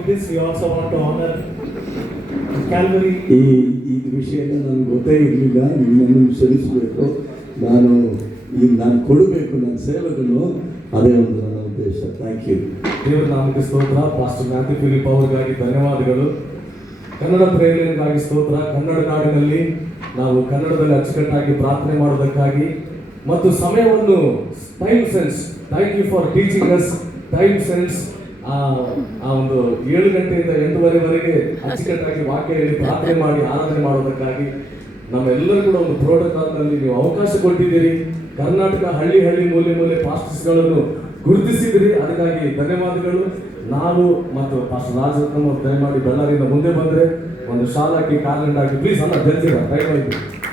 with this, we also want to honor Calvary. ಈ ವಿಷಯನ ನನಗೆ ಗೊತ್ತೇ ಇರಲಿಲ್ಲ. ನಿಮ್ಮನ್ನು ಕ್ಷಮಿಸಬೇಕು. ನಾನು ಕೊಡಬೇಕು, ನನ್ನ ಸೇವಕನು, ಅದೇ ಒಂದು ನನ್ನ ಉದ್ದೇಶ. Thank you. ದೇವರ ನಾಮಕ್ಕೆ ಸ್ತೋತ್ರ. ಪಾಸ್ಟರ್ ಮ್ಯಾಥ್ಯೂ ಫಿಲಿಪ್ ಅವರಿಗಾಗಿ ಧನ್ಯವಾದಗಳು. ಕನ್ನಡ ಪ್ರೇರಣೆಗಾಗಿ ಸ್ತೋತ್ರ. ಕನ್ನಡ ನಾಡಿನಲ್ಲಿ ನಾವು ಕನ್ನಡದಲ್ಲಿ ಅಚ್ಚುಕಟ್ಟಾಗಿ ಪ್ರಾರ್ಥನೆ ಮಾಡೋದಕ್ಕಾಗಿ ಮತ್ತು ಸಮಯವನ್ನು time sense, thank you for teaching us time sense. ಆ ಒಂದು 7 ಗಂಟೆಯಿಂದ 8:30ವರೆಗೆ ಅಚ್ಚುಕಟ್ಟಾಗಿ ವಾಕ್ಯ ಹೇಳಿ ಪ್ರಾರ್ಥನೆ ಮಾಡಿ ಆರಾಧನೆ ಮಾಡೋದಕ್ಕಾಗಿ ನಮ್ಮೆಲ್ಲರೂ ಕೂಡ ಒಂದು ಪ್ರೋಟೋಕಾಲ್ನಲ್ಲಿ ನೀವು ಅವಕಾಶ ಕೊಟ್ಟಿದ್ದೀರಿ. ಕರ್ನಾಟಕ ಹಳ್ಳಿ ಮೂಲೆ ಪಾಸ್ಟರ್ಸ್ಗಳನ್ನು ಗುರುತಿಸಿದಿರಿ, ಅದಕ್ಕಾಗಿ ಧನ್ಯವಾದಗಳು. ನಾವು ಮತ್ತು ಪಾಸ್ಟರ್ ರಾಜರತ್ನಂ ಅವರು ದಯಮಾಡಿ ಬಳ್ಳಾರಿಯಿಂದ ಮುಂದೆ ಬಂದರೆ ಒಂದು ಶಾಲ್ ಹಾಕಿ ಕಾಲಂಡ್ ಹಾಕಿ ಪ್ಲೀಸ್ ಅಲ್ಲ ಜಲ್ದಿರ ದಯಮಾಡಿ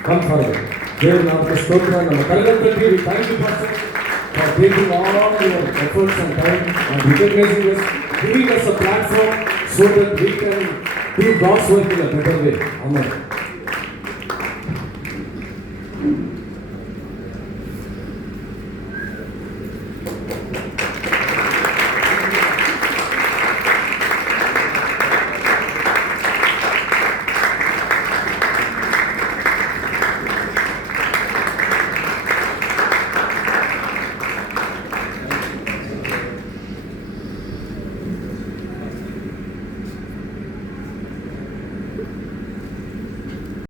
ಕಮ್ ಫಾರ್ವರ್ಡ್. ದೇವ್ರ ನಾಮಕ್ಕೆ ಸ್ತೋತ್ರ. ನಮ್ಮ ತರಗತಿ thank you pastor for taking all your efforts and time and recognizing us, giving us a platform so that we can do God's work in a better way. Amen.